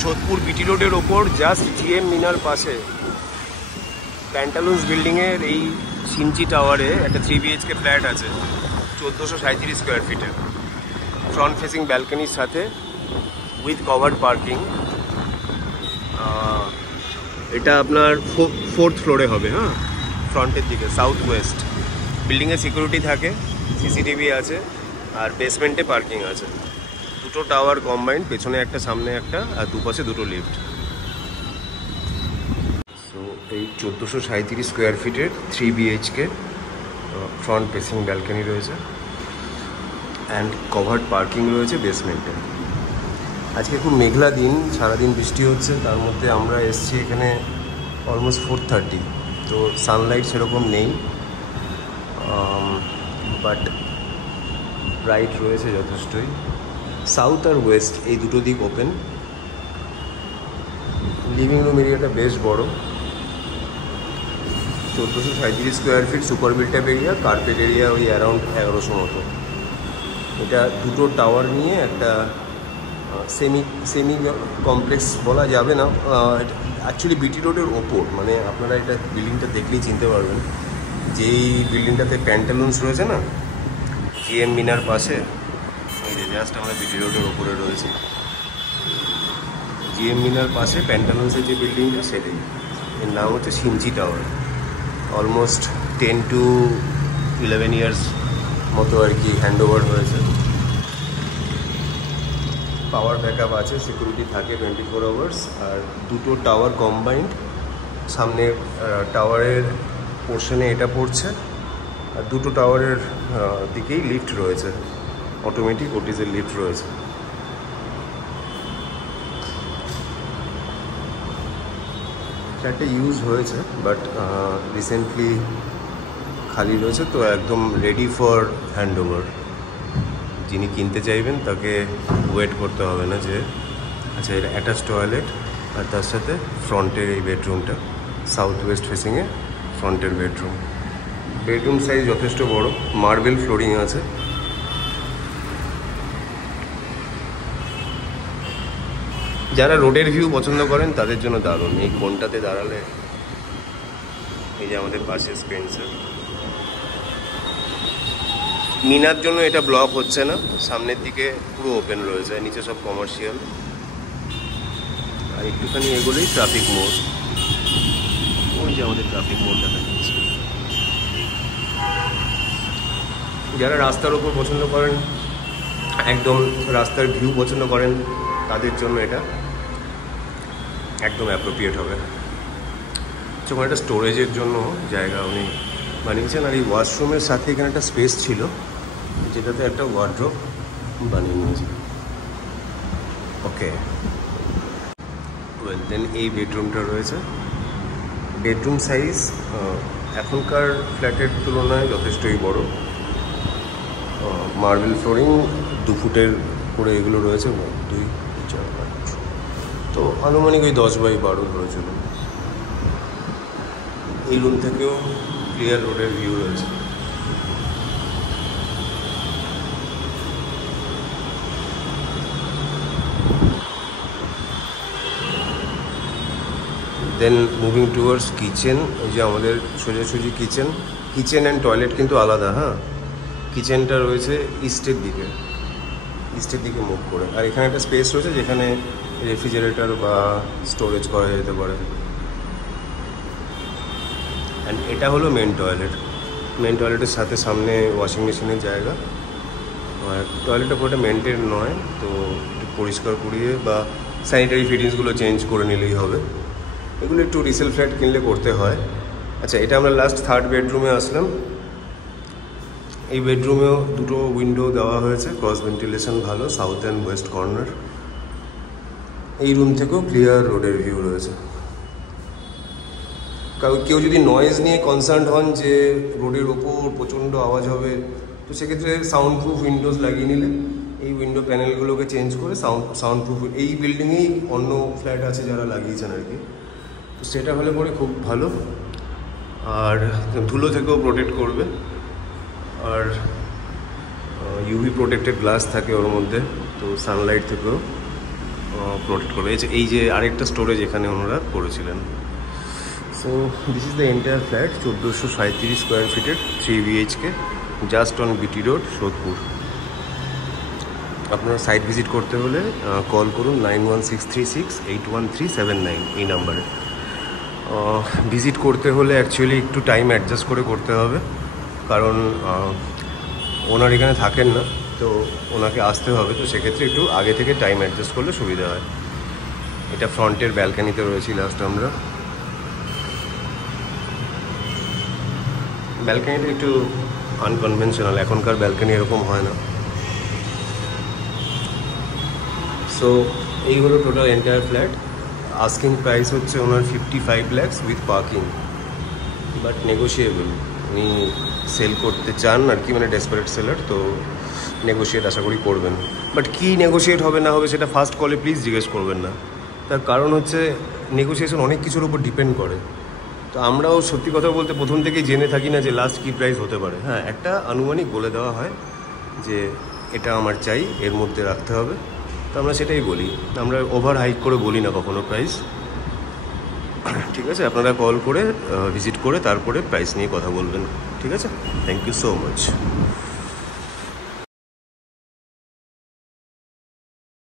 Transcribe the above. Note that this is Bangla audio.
সোদপুর বিটি রোডের ওপর জাস্ট জিএম মিনার পাশে প্যান্টালুন্স বিল্ডিংয়ের এই সিনচি টাওয়ারে একটা 3 BHK ফ্ল্যাট আছে 1437 স্কোয়ার ফিটের, ফ্রন্ট ফেসিং ব্যালকনির সাথে উইথ কভার্ড পার্কিং। এটা আপনার 4th ফ্লোরে হবে, হ্যাঁ, ফ্রন্টের দিকে সাউথ ওয়েস্ট। বিল্ডিংয়ে সিকিউরিটি থাকে, সিসিটিভি আছে, আর বেসমেন্টে পার্কিং আছে। দুটো টাওয়ার কম্বাইন্ড, পেছনে একটা সামনে একটা, আর দুপাশে দুটো লিফট। সো এই 1437 স্কোয়ার ফিটের 3 BHK ফ্রন্ট ফেসিং ব্যালকনি রয়েছে অ্যান্ড কভার্ড পার্কিং রয়েছে বেসমেন্টে। আজকে খুব মেঘলা দিন, সারাদিন বৃষ্টি হচ্ছে, তার মধ্যে আমরা এসছি এখানে অলমোস্ট 4:30, তো সানলাইট সেরকম নেই, বাট ব্রাইট রয়েছে যথেষ্টই। সাউথ আর ওয়েস্ট এই দুটো দিক ওপেন। লিভিং রুম এরিয়াটা বেশ বড়, 1437 square feet, super built type area, carpet area ওই অ্যারাউন্ড 1100 মতো। এটা দুটো টাওয়ার নিয়ে একটা সেমি কমপ্লেক্স বলা যাবে না, অ্যাকচুয়ালি বিটি রোডের ওপর, মানে আপনারা এটা বিল্ডিংটা দেখলেই চিনতে পারবেন। যেই বিল্ডিংটাতে প্যান্টালুন্স রয়েছে না, জিএম মিনার পাশে, এই যে জাস্ট আমরা বিটি রোডের ওপরে রয়েছি। জিএম মিনার পাশে প্যান্টালুন্সের যে বিল্ডিংটা, সেটাই, এর নাম হচ্ছে সিনচি টাওয়ার। অলমোস্ট 10 to 11 ইয়ার্স মতো আর কি হ্যান্ড ওভার হয়েছে। পাওয়ার ব্যাকআপ আছে, সিকিউরিটি থাকে 24 আওয়ার্স, আর দুটো টাওয়ার কম্বাইন্ড। সামনে টাওয়ারের পোর্শনে এটা পড়ছে, আর দুটো টাওয়ারের দিকেই লিফট রয়েছে, অটোমেটিক ওটিজের লিফট রয়েছে। ফ্ল্যাটটা ইউজ হয়েছে, বাট রিসেন্টলি খালি রয়েছে, তো একদম রেডি ফর হ্যান্ড ওভার। যিনি কিনতে চাইবেন তাকে ওয়েট করতে হবে না যে আচ্ছা এটা অ্যাটাচ টয়লেট, আর তার সাথে ফ্রন্টের এই বেডরুমটা, সাউথ ওয়েস্ট ফেসিংয়ে ফ্রন্টের বেডরুম সাইজ যথেষ্ট বড়, মার্বেল ফ্লোরিং আছে। যারা রোডের ভিউ পছন্দ করেন তাদের জন্য দারুণ। এই কোনটাতে দাঁড়ালে, এই যে আমাদের পাশে স্পেন্সার, মিনার জন্য এটা ব্লক হচ্ছে না, সামনের দিকে পুরো ওপেন রয়েছে, নিচে সব কমার্শিয়াল। আর একটুখানি এগুলোই ট্রাফিক মোড়, ওই যে আমাদের ট্রাফিক মোড় দেখা যাচ্ছে। যারা রাস্তার ওপর পছন্দ করেন, একদম রাস্তার ভিউ পছন্দ করেন, তাদের জন্য এটা একদম অ্যাপ্রোপ্রিয়েট হবে। যখন একটা স্টোরেজের জন্য জায়গা উনি বানিয়েছেন, আর এই ওয়াশরুমের সাথে এখানে একটা স্পেস ছিল যেটাতে একটা ওয়ার্ড্রোব বানিয়ে নিয়েছে। ওকে, ওয়েল দেন এই বেডরুমটা রয়েছে। বেডরুম সাইজ এখনকার ফ্ল্যাটের তুলনায় যথেষ্টই বড়। মার্বেল ফ্লোরিং, 2 ফুটের করে এগুলো রয়েছে, 2, 4, 5, তো আনুমানিক ওই 10x12 ধরেছিল। এই রুম থেকেও ক্লিয়ার রোডের ভিউ রয়েছে। দেন মুভিং টুয়ার্ডস কিচেন। ওই যে আমাদের সোজাসুজি কিচেন অ্যান্ড টয়লেট কিন্তু আলাদা, হ্যাঁ। কিচেনটা রয়েছে ইস্টের দিকে মুভ করে, আর এখানে একটা স্পেস রয়েছে যেখানে রেফ্রিজারেটর বা স্টোরেজ করা যেতে পারে। অ্যান্ড এটা হলো মেন টয়লেটের সাথে সামনে ওয়াশিং মেশিনের জায়গা। টয়লেটটা পুরোটা মেনটেন নয়, তো একটু পরিষ্কার করিয়ে বা স্যানিটারি ফিটিংসগুলো চেঞ্জ করে নিলেই হবে। এগুলো একটু রিসেল ফ্ল্যাট কিনলে করতে হয়। আচ্ছা, এটা আমরা লাস্ট 3rd বেডরুমে আসলাম। এই বেডরুমেও দুটো উইন্ডো দেওয়া হয়েছে, ক্রস ভেন্টিলেশন ভালো, সাউথ অ্যান্ড ওয়েস্ট কর্নার। এই রুম থেকেও ক্লিয়ার রোডের ভিউ রয়েছে। কেউ যদি নয়েজ নিয়ে কনসার্ন হন যে রোডের ওপর প্রচণ্ড আওয়াজ হবে, তো সেক্ষেত্রে সাউন্ড প্রুফ উইন্ডোজ লাগিয়ে নিলে, এই উইন্ডো প্যানেলগুলোকে চেঞ্জ করে সাউন্ড প্রুফ, এই বিল্ডিংয়েই অন্য ফ্ল্যাট আছে যারা লাগিয়েছেন আর কি, তো সেটা হলে পরে খুব ভালো। আর ধুলো থেকেও প্রোটেক্ট করবে, আর ইউভি প্রোটেক্টেড গ্লাস থাকে ওর মধ্যে, তো সানলাইট থেকেও প্রোটেক্ট করবে। এই যে আরেকটা স্টোরেজ এখানে ওনারা করেছিলেন। So this is the entire flat, 1437 square ফিটের 3 BHK, just on BT road, Sodepur. আপনারা সাইট ভিজিট করতে হলে কল করুন 9163681379 এই নাম্বারে। ভিজিট করতে হলে অ্যাকচুয়ালি একটু টাইম অ্যাডজাস্ট করে করতে হবে, কারণ ওনার এখানে থাকেন না, তো ওনাকে আসতে হবে, তো সেক্ষেত্রে একটু আগে থেকে টাইম অ্যাডজাস্ট করলে সুবিধা হয়। এটা ফ্রন্টের ব্যালকানিতে রয়েছি লাস্ট আমরা। ব্যালকানিটা একটু আনকনভেনশনাল, এখনকার ব্যালকানি এরকম হয় না। সো এই হলো total entire flat. Asking price হচ্ছে ওনার 55 lakhs with parking, but negotiable. উনি সেল করতে চান আর কি, মানে ডেসপারেট সেলার, তো নেগোশিয়েট আশা করি করবেন। বাট কী নেগোশিয়েট হবে না হবে সেটা ফার্স্ট কলে প্লিজ জিজ্ঞেস করবেন না, তার কারণ হচ্ছে নেগোসিয়েশন অনেক কিছুর উপর ডিপেন্ড করে। তো আমরাও সত্যি কথা বলতে প্রথম থেকেই জেনে থাকি না যে লাস্ট কী প্রাইস হতে পারে। হ্যাঁ, একটা আনুমানিক বলে দেওয়া হয় যে এটা আমার চাই, এর মধ্যে রাখতে হবে, তো আমরা সেটাই বলি। আমরা ওভার হাইক করে বলি না কখনো প্রাইস। ঠিক আছে, আপনারা কল করে ভিজিট করে তারপরে প্রাইস নিয়ে কথা বলবেন। ঠিক আছে, থ্যাংক ইউ সো মাচ।